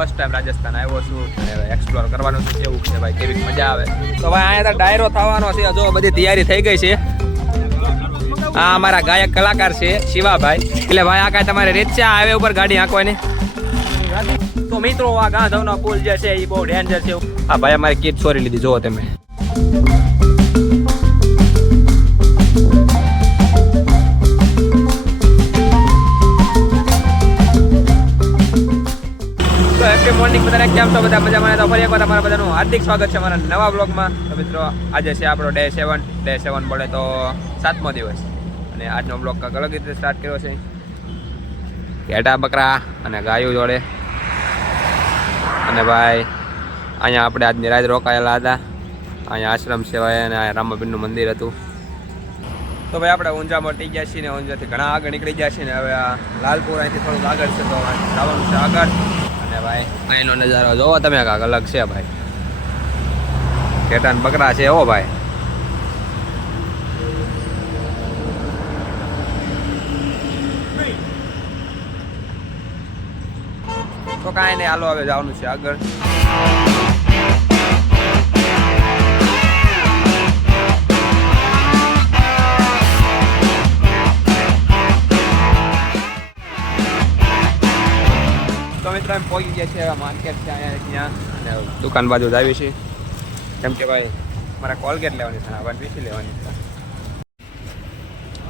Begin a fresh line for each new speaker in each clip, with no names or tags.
First time Rajasthan આવ્યો છું explore કરવાનું છે, કેવું છે ભાઈ કેવી મજા આવે. તો ભાઈ, અહીંયા ડાયરો થવાનો છે જો બધી તૈયારી થઈ ગઈ છે. આ અમારા ગાયક કલાકાર છે, શિવાભાઈ. એટલે ભાઈ, આ કાંઈ તમારે રીત છે હાઈવે ઉપર ગાડી હાંકવાની? તો મિત્રો, આ ગાંધવનો પુલ જે છે, એ બહુ ડેન્જર છે. આ ભાઈ, અમારી કીટ ચોરી લીધી, જુઓ તમે. મોર્નિંગ બધાને કેમ છો? બધા મજામાં? તો ફરી એકવાર તમારા બધાનું હાર્દિક સ્વાગત છે અમારા નવા બ્લોગમાં. તો મિત્રો, આજે છે આપણો ડે સેવન ડે સેવન પડે તો સાતમો દિવસ. અને આજનો બ્લોગ કંઈક અલગ રીતે સ્ટાર્ટ કર્યો છે. ઘેટા બકરા અને ગાયું જોડે. અને ભાઈ, અહીંયા આપણે આજની રાત રોકાયેલા હતા. અહીંયા આશ્રમ સેવાય અને રામાબીનનું મંદિર હતું. તો ભાઈ, આપણે ઊંઝા મટી ગયા છીએ ને ઊંઝાથી ઘણા આગળ નીકળી ગયા છીએ ને હવે લાલપુર અહીંથી થોડુંક આગળ છે તો આગળ. અને ભાઈ, અહીંનો નજારો જોવો તમે કાંક અલગ છે ભાઈ. કેટાન બકરા છે હો ભાઈ. તો કાંઈ નહીં, હાલો હવે જવાનું છે આગળ. એમ પહોંચી ગયા છે માર્કેટ છે અહીંયા ત્યાં. અને દુકાન બાજુ જ આવી છે. કેમ કે ભાઈ મારે કોલગેટ લેવાની છે આપણે પીસી લેવાની છે.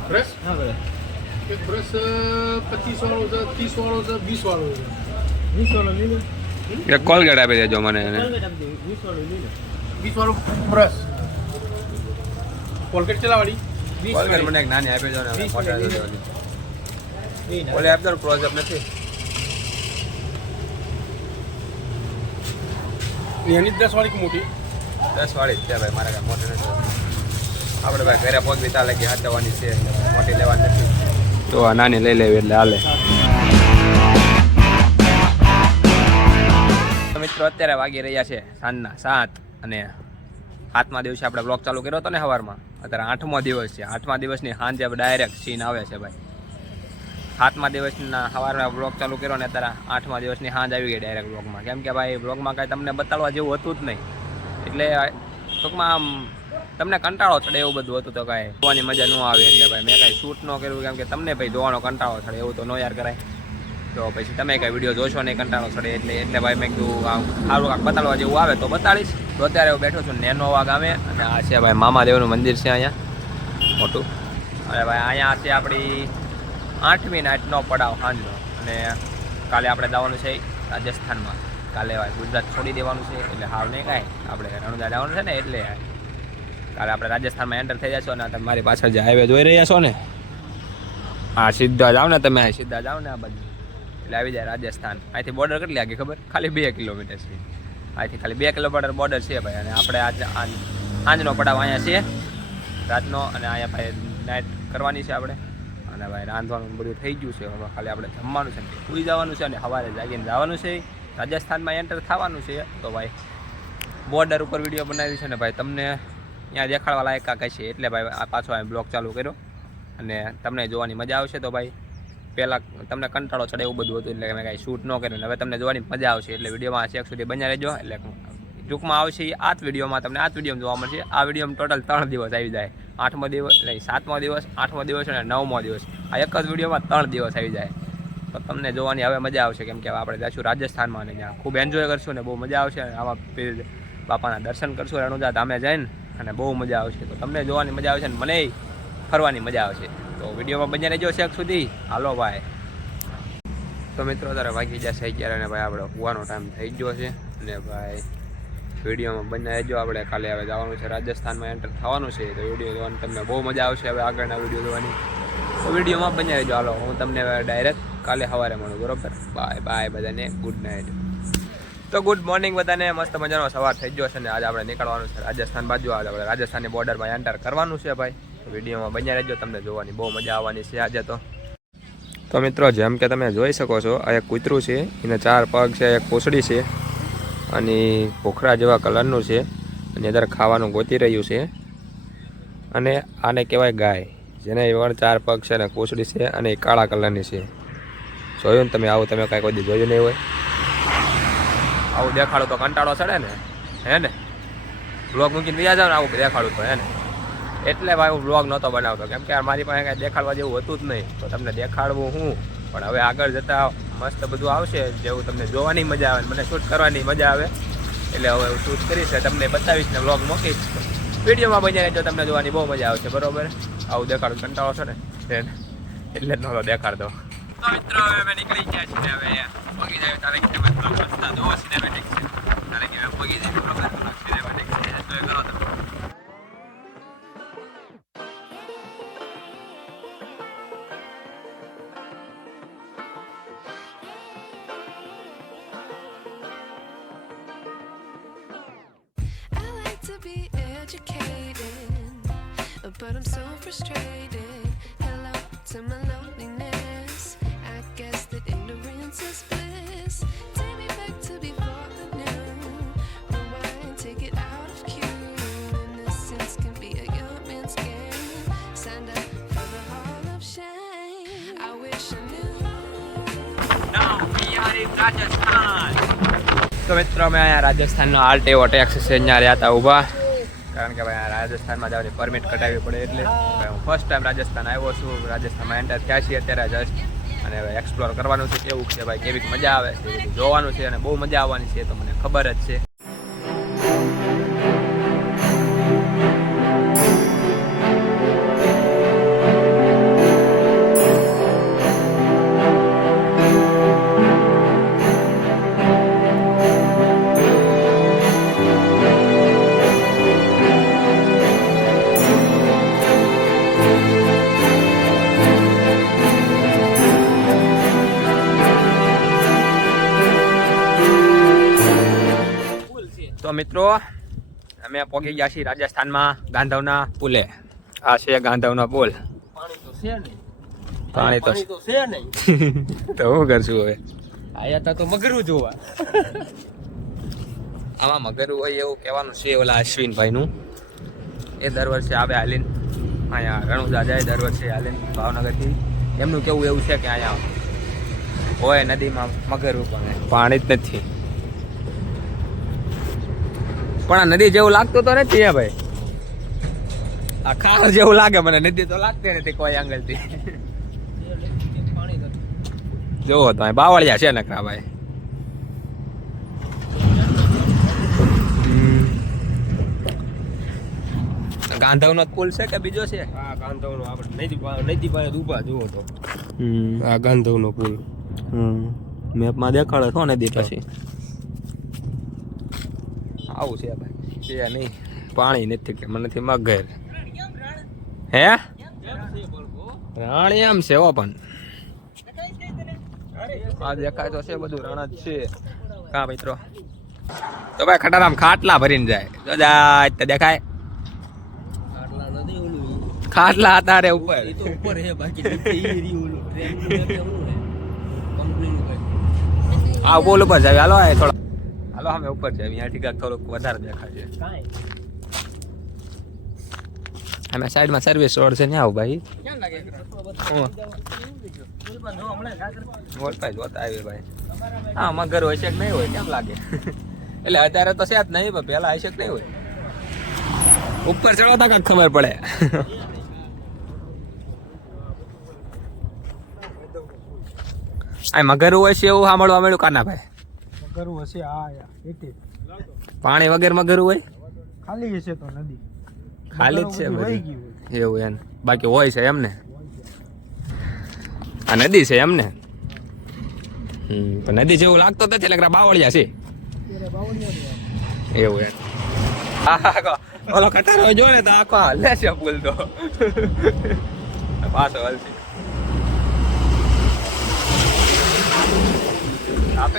બ્રશ એક બ્રશ પચીસ વાળો છે ત્રીસ વાળો છે? વીસ વાળો છે વીસ વાળો લઈ લો
કોલગેટ આપી દેજો મને
વીસ વાળો બ્રશ કોલગેટ ચલાવાળી વીસ
કોલગેટ મને એક નાની આપી દો ને ઓલે આપી દો ક્લોઝઅપ નથી?
એની દસ વાળી કે મોટી?
દસ વાળી જ છે ભાઈ મારે કાંઈ મોટી નથી આપણે ભાઈ ઘરે પહોંચવી ત્યાં લગી હાચવવાની છે મોટી લેવાની નથી. તો આ નાની લઈ લેવી એટલે હાલે. તો મિત્રો અત્યારે વાગી રહ્યા છે સાંજના સાત અને સાતમા દિવસે આપણે બ્લોગ ચાલુ કર્યો હતો ને સવારમાં અત્યારે આઠમો દિવસ છે. આઠમા દિવસની સાંજે ડાયરેક્ટ સીન આવે છે ભાઈ. સાતમા દિવસના સવારમાં બ્લોગ ચાલુ કર્યો ને અત્યારે આઠમા દિવસની સાંજ આવી ગઈ ડાયરેક્ટ બ્લોગમાં કેમ કે ભાઈ બ્લોગમાં કાંઈ તમને બતાડવા જેવું હતું જ નહીં. એટલે ટૂંકમાં આમ તમને કંટાળો ચડે એવું બધું હતું તો કાંઈ જોવાની મજા ન આવે. એટલે ભાઈ, મેં કાંઈ શૂટ ન કર્યું, કેમ કે તમને ભાઈ જોવાનો કંટાળો ચડે એવું તો ન યાર કરાય. તો પછી તમે કાંઈ વીડિયો જોશો નહીં, કંટાળો ચડે એટલે એટલે ભાઈ મેં કીધું આમ સારું કાંક બતાડવા જેવું આવે તો બતાડીશ. તો અત્યારે હું બેઠો છું નેનોવા ગામે અને આ છે ભાઈ મામાદેવનું મંદિર છે અહીંયા, મોટું. અને ભાઈ, અહીંયા છે આપણી આઠમી નાઇટનો પડાવ સાંજનો. અને કાલે આપણે જવાનું છે રાજસ્થાનમાં. કાલે ગુજરાત છોડી દેવાનું છે, એટલે હાવ નહીં કાંઈ. આપણે રણુદા જવાનું છે ને, એટલે કાલે આપણે રાજસ્થાનમાં એન્ટર થઈ જશો અને તમે મારી પાછળ જે હાઈવે જોઈ રહ્યા છો ને હા સીધા જાઓ ને, તમે સીધા જાઓ ને આ બાજુ. એટલે આવી જાય રાજસ્થાન. અહીંથી બોર્ડર કેટલી આગી ખબર? ખાલી બે કિલોમીટર છે. અહીંથી ખાલી બે કિલોમીટર બોર્ડર છે ભાઈ. અને આપણે આજ આંજનો પડાવ અહીંયા છે રાતનો અને અહીંયા ભાઈ નાઇટ કરવાની છે આપણે. અને ભાઈ રાંધવાનું બધું થઈ ગયું છે. હવે ખાલી આપણે જમવાનું છે પૂરી જવાનું છે અને સવારે જાગીને જવાનું છે. રાજસ્થાનમાં એન્ટર થવાનું છે. તો ભાઈ બોર્ડર ઉપર વીડિયો બનાવી છે ને ભાઈ તમને ત્યાં દેખાડવા લાયક કાંઈ છે. એટલે ભાઈ આ પાછો આ બ્લોગ ચાલુ કર્યો અને તમને જોવાની મજા આવશે તો ભાઈ પહેલાં તમને કંટાળો ચડે એવું બધું હતું એટલે મેં કાંઈ શૂટ ન કર્યું. હવે તમને જોવાની મજા આવશે. એટલે વિડીયોમાં છેક સુધી બન્યા રહેજો. એટલે ટૂંકમાં આવશે આ જ વિડીયોમાં તમને આ જ વિડીયોમાં જોવા મળશે. આ વિડીયોમાં ટોટલ ત્રણ દિવસ આવી જાય. આઠમો દિવસ, નહીં, સાતમો દિવસ, આઠમો દિવસ અને નવમો દિવસ. આ એક જ વિડીયોમાં ત્રણ દિવસ આવી જાય. તો તમને જોવાની હવે મજા આવશે, કેમ કે આપણે જઈશું રાજસ્થાનમાં અને ત્યાં ખૂબ એન્જોય કરશું ને બહુ મજા આવશે અને આવા બાપાના દર્શન કરશું, રણુજા ધામે જઈને, અને બહુ મજા આવશે. તો તમને જોવાની મજા આવશે અને મને ફરવાની મજા આવશે. તો વિડીયોમાં બન્યા રહેજો શેક સુધી. હાલો ભાઈ. તો મિત્રો, તારે વાગી જશે અગિયાર અને ભાઈ, આપણે હોવાનો ટાઈમ થઈ ગયો છે. અને ભાઈ વિડીયોમાં બન્યા રહેજો આપણે કાલે હવે જવાનું છે રાજસ્થાનમાં એન્ટર થવાનું છે, તો વીડિયો જોવાની તમને બહુ મજા આવશે હવે આગળના વીડિયો જોવાની. તો વિડીયોમાં આવી હાલો, હું તમને ડાયરેક્ટ કાલે સવારે મળું, બરોબર? બાય બાય બધાને. ગુડ નાઇટ તો ગુડ મોર્નિંગ બધાને, મસ્ત મજાનો સવાર થઈ ગયો છે ને આજે આપણે નીકળવાનું છે રાજસ્થાન બાજુ. આજે આપણે રાજસ્થાનની બોર્ડરમાં એન્ટર કરવાનું છે ભાઈ. વિડીયોમાં બન્યા રહેજો તમને જોવાની બહુ મજા આવવાની છે આજે તો. તો મિત્રો જેમ કે તમે જોઈ શકો છો, આ એક કૂતરું છે, એને ચાર પગ છે, એક કોસડી છે. અને ભોખરા જેવા કલરનું છે. અને અંદર ખાવાનું ગોતી રહ્યું છે. અને આને કહેવાય ગાય. જેને એવા ચાર પગ છે અને કોસડી છે અને કાળા કલરની છે. જોયું ને તમે? આવું તમે કાંઈ કોઈ જોયું નહીં હોય. આવું દેખાડું તો કંટાળો ચડે ને? હે ને? બ્લોગ મૂકીને બીજા જાવ ને આવું દેખાડું તો, હે ને? એટલે ભાઈ હું બ્લોગ નહોતો બનાવતો. કેમ કે મારી પાસે કાંઈ દેખાડવા જેવું હતું જ નહીં. તો તમને દેખાડવું હું? પણ હવે આગળ જતાં મસ્ત બધું આવશે, જેવું તમને જોવાની મજા આવે મને શૂટ કરવાની મજા આવે. એટલે હવે હું શૂટ કરીશ તમને બતાવીશ ને વ્લોગ મૂકીશ. વિડીયોમાં બની રહેજો, તમને જોવાની બહુ મજા આવશે, બરોબર? આવું દેખાડું, કંટાળો છો ને? એટલે જ નહોતો દેખાડતો. તો મિત્રો, હવે અમે નીકળી ગયા છીએ હવે પગી તારે કે તમે રસ્તા જોવો સિનેમેટિક છે. તારે કે પગી જાય પ્રકારનો
educated, but I'm so frustrated. Hello to my loneliness. I guess that ignorance is bliss. Take me back to before I knew. Rewind, take it out of cue. Innocence can be a young man's game. Signed up for the hall of shame. I wish I knew.
તો મિત્રો અમે અહીંયા રાજસ્થાનનો art એવો tax છે અહીંયા રહ્યા હતા ઊભા કારણ કે ભાઈ રાજસ્થાનમાં જવાની પરમિટ કઢાવવી પડે એટલે હું ફર્સ્ટ ટાઈમ રાજસ્થાન આવ્યો છું. રાજસ્થાનમાં એન્ટર થયા છીએ અત્યારે જસ્ટ અને એક્સપ્લોર કરવાનું છે, કેવું છે, ભાઈ કેવી મજા આવે જોવાનું છે અને બહુ મજા આવવાની છે, તો મને ખબર જ છે. મિત્રો અમે પહોંચી ગયા છીએ રાજસ્થાનમાં ગાંધવના પુલે. આ છે ગાંધવનો પુલ.
પાણી તો છે નહીં.
તો શું કરશું હવે?
આયા તા તો મગરું જોવા.
આમાં મગર હોય એવું કહેવાનું છે ઓલા અશ્વિનભાઈનું. એ દર વર્ષે આવે હાલીન. અહીંયા જાય દર વર્ષે હાલીન ભાવનગરથી. એમનું કેવું એવું છે કે અહીંયા હોય નદીમાં મગર પણ. પાણી જ નથી. પણ આ નદી જેવું લાગતું તો નથી હે ભાઈ. આ ખાર જેવું લાગે મને. નદી તો લાગતી નથી કોઈ આંગલથી
પાણી
જોવો તો બાવળિયા છે નકરા ભાઈ. ગાંધવનો પુલ છે કે બીજો છે?
હા ગાંધવ નો આપણે નદી નદી પાસે ઊભા જુઓ તો. આ ગાંધવનો પુલ.
મેપમાં દેખાડે છો નદી પછી. આવું છે ભાઈ. છે નહીં પાણી નથી કે મને નથી મગર હે? રાણી આમ છે પણ. આ દેખાય તો છે બધું રણ જ છે. કા મિત્રો? તો ભાઈ ખટારામ ખાટલા ભરીને જાય. જાય તો દેખાય. ખાટલા હતા રે ઉપર.
એ તો ઉપર હે બાકી ઓલું.
આ બોલ ઉપર જાય હાલો આ થોડા. હાલો અમે ઉપર છે. અહીંયાથી કાંક થોડુંક વધારે દેખાય છે. અમે સાઈડમાં સર્વિસ રોડ છે ને આવું ભાઈ.
વોલ્ટાઈ લાગે
હું વોલપાઈ જોતા આવી ભાઈ. હા મગર હોય છે કે નહીં હોય કેમ લાગે? એટલે અત્યારે તો છે જ નહીં પણ પહેલાં હશે કે નહીં હોય? ઉપર ચડો કાંક ખબર પડે. આ મગર હોય છે એવું સાંભળવા મળ્યું કાના ભાઈ?
કરવું હશે આ એટલે
પાણી વગર ગરુ હોય?
ખાલી હશે તો નદી.
ખાલી જ છે. એવું એમ. બાકી હોય છે એમને. આ નદી છે એમને. હમ પણ નદી જેવું લાગતો નથી એટલે બાવળિયા છે. એવું એમ. ઓલો કટારો જો ને તો આખો હલે છે ફૂલ તો. પાછો હલશે. આપે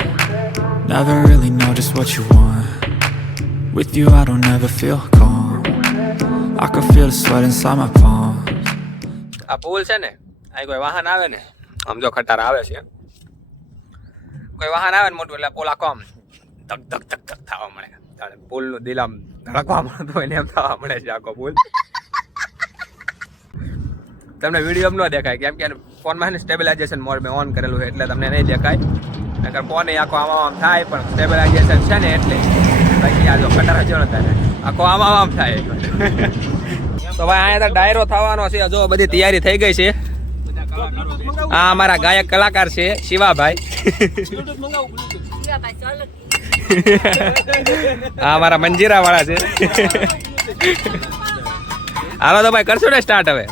Never really know just what you want. With you, I don't ever feel calm. I can feel the sweat inside my palms.
આ પુલ છે ને અહીં કોઈ વાહન આવે ને આમ જો ખટાર આવે છે કોઈ વાહન આવે ને મોટું એટલે પુલ આખો આમ ધક ધક ધક ધક થવા મળે જાણે પુલનું દિલ આમ ધડકવા મળતું હોય ને એમ થવા મળે છે આખો પુલ તમને વીડિયો ન દેખાય કેમ કે ફોનમાં સ્ટેબિલાઇઝેશન મોડ મેં ઓન કરેલું છે એટલે તમને નહીં દેખાય નકર એ આખો આમાં આમ થાય પણ સ્ટેબિલાઇઝેશન છે ને એટલે બાકી આ જો કટર જ ન થાય આખો આમાં આમ થાય. તો ભાઈ અહીંયા તો ડાયરો થવાનો છે. જો બધી તૈયારી થઈ ગઈ છે. આ અમારા ગાયક કલાકાર છે શિવાભાઈ. આ અમારા મંજીરા વાળા છે. હાલો તો ભાઈ કરશું ને સ્ટાર્ટ હવે?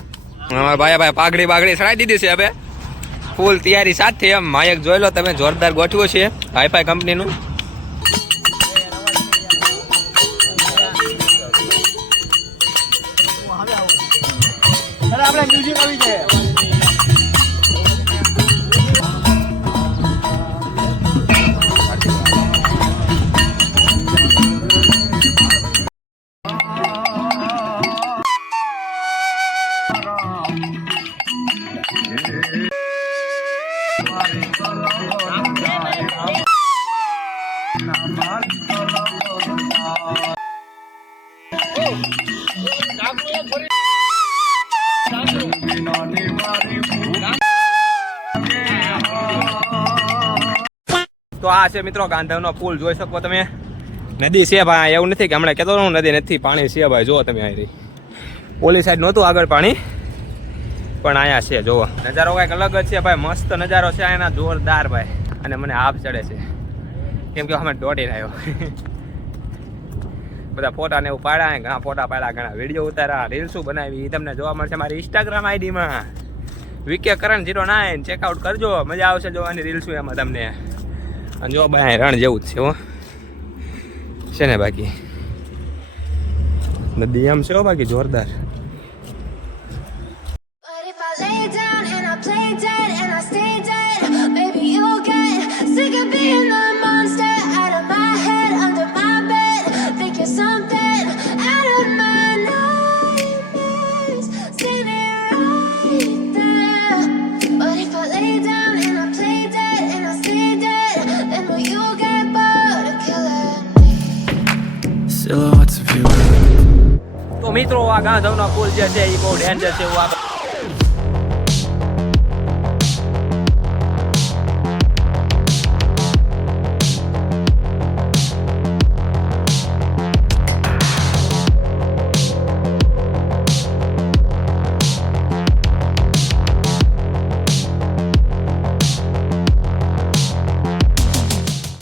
અમારા ભાઈ ભાઈ પાઘડી બાગડી સડાઈ દીધી છે હવે. ફૂલ તૈયારી સાથે એમ. માયક જોઈ લો, તમે જોરદાર ગોઠવ્યું છે. હાઈફાઈ કંપનીનું.
આપણે મ્યુઝિક આવી જાય.
તો આ છે મિત્રો ગાંધવનો પુલ, જોઈ શકો તમે. નદી છે ભાઈ, એવું નથી કે હમણાં કહેતો હું નદી નથી, પાણી છે ભાઈ, જુઓ તમે અહીં ઓલી સાઈડ નહોતું આગળ પાણી, પણ અહીંયા છે, જુઓ. નજારો કાંઈક અલગ જ છે ભાઈ, મસ્ત નજારો છે, અહીંના જોરદાર ભાઈ. અને મને આપ ચડે છે. કેમ કે અમે દોડીને આવ્યો બધા ફોટા ને એવું પાડ્યા ઘણા ફોટા પાડ્યા, ઘણા વીડિયો ઉતાર્યા રીલ્સો બનાવી તમને જોવા મળશે મારી Instagram આઈડીમાં V K Karan zero nine check out કરજો, મજા આવશે જોવાની રીલ્સો એમાં તમને. અને જો ભાઈ રણ જેવું જ છે હો. છે ને બાકી? નદી આમ છે હો બાકી, જોરદાર. મિત્રો આ ગાંધવનો પુલ જે છે એ બહુ ડેન્જર છે એવું આપણે